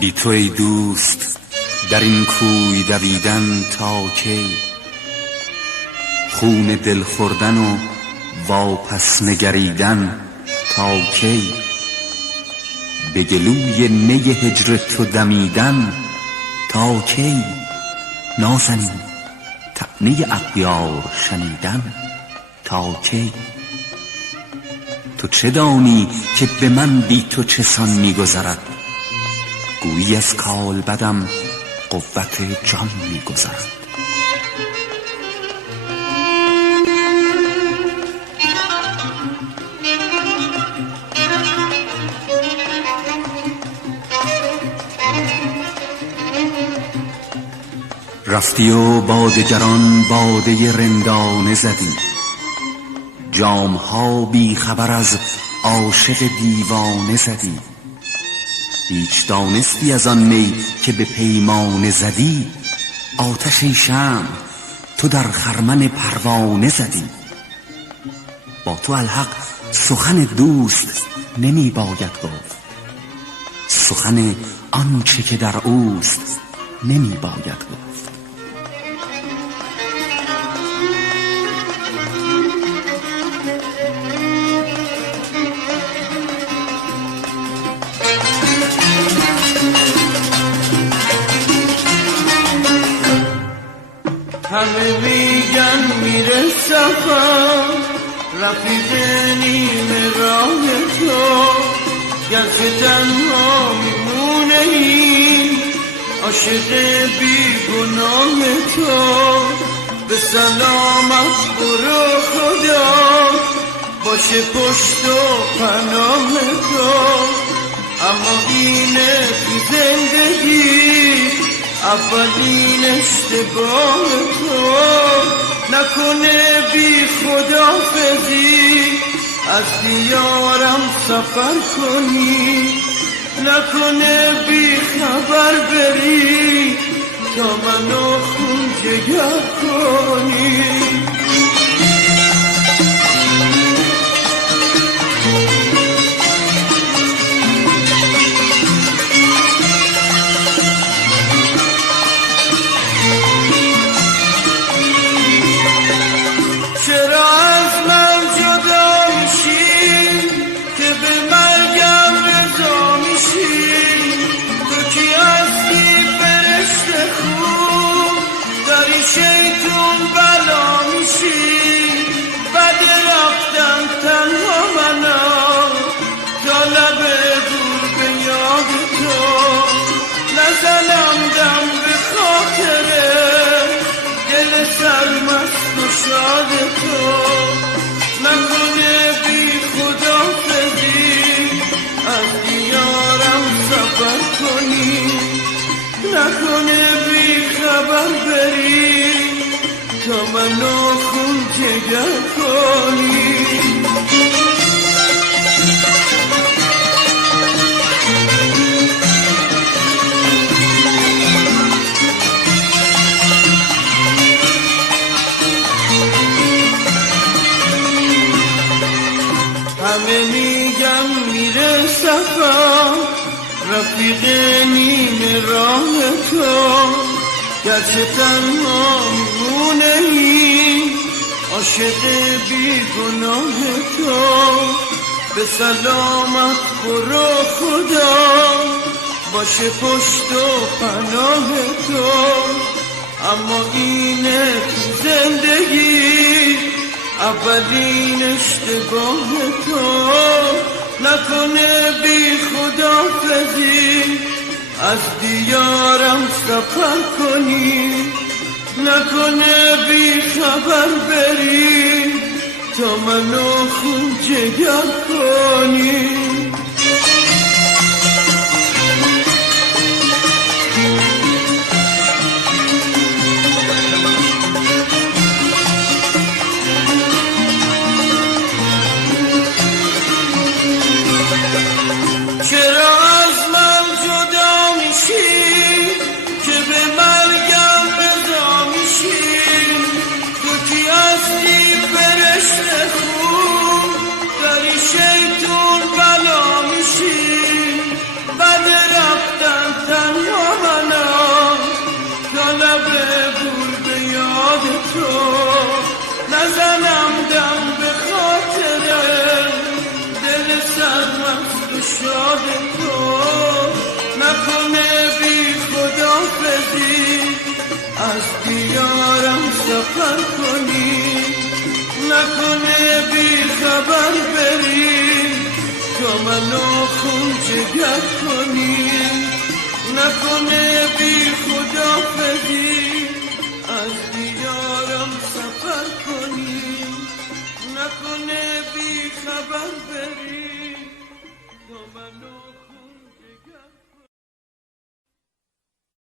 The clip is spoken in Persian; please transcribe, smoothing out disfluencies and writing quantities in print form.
بی تو ای دوست در این کوی دویدن تا کی؟ خون دل خوردن و واپس نگریدن تا کی؟ به گلوی نی هجر تو دمیدن تا کی؟ نازنین طعنه اغیار شنیدن تا کی؟ تو چه دانی که به من بی تو چه سان می‌گذرد؟ گویی از کالبدم قوت جان می‌گذرد. رفتی و با دگران باده رندانه زدی، جام‌ها بی خبر از عاشق دیوانه زدی. هیچ دانستی از آن می که به پیمانه زدی؟ آتش ای شمع تو در خرمن پروانه زدی. با تو الحق سخن دوست نمی باید گفت، سخن آنچه که در اوست نمی باید گفت. همه میگن میره سفر، رفیق نیمه راه تو، گرچه تنها میمونه این عاشق بی گناه تو. به سلامت برو خدا باشه پشت و پناه تو. اما اینه تو زندگی اولین اشتباه تو، نکنه بی خداحافظی از دیارم سفر کنی، نکنه بی خبر بری تا منو خون جگر کنی. شیطون بلا میشی بد رفتم تنها منو تا لب دور به یاد تو. نزنم دم به خاطره دل سرمست و شاد تو. نکنه بی خداحافظی از دیارم سفر کنی، نکنه بی خبر بری تا منو خون جگر کنی. همه میگم میره سفر، رفیق نیمه راه تو، گرچه تنها میمونه این عاشق بی گناه تو. به سلامت برو خدا باشه پشت و پناه تو. اما اینه تو زندگی اولین اشتباه تو، نکنه بی خداحافظی از دیارم سفر کنی، نکنه بی خبر بری تا منو خون جگر کنی. چرا از من جدا میشی که به مرگم رضا میشی؟ تو کی هستی فرشته خوب داری شیطون بلا میشی؟ خبر بری، تا منو خون جگر کنی، نکنه بی خدا بدی، از دیارم سفر کنی، نکنه بی خبر بری، تا منو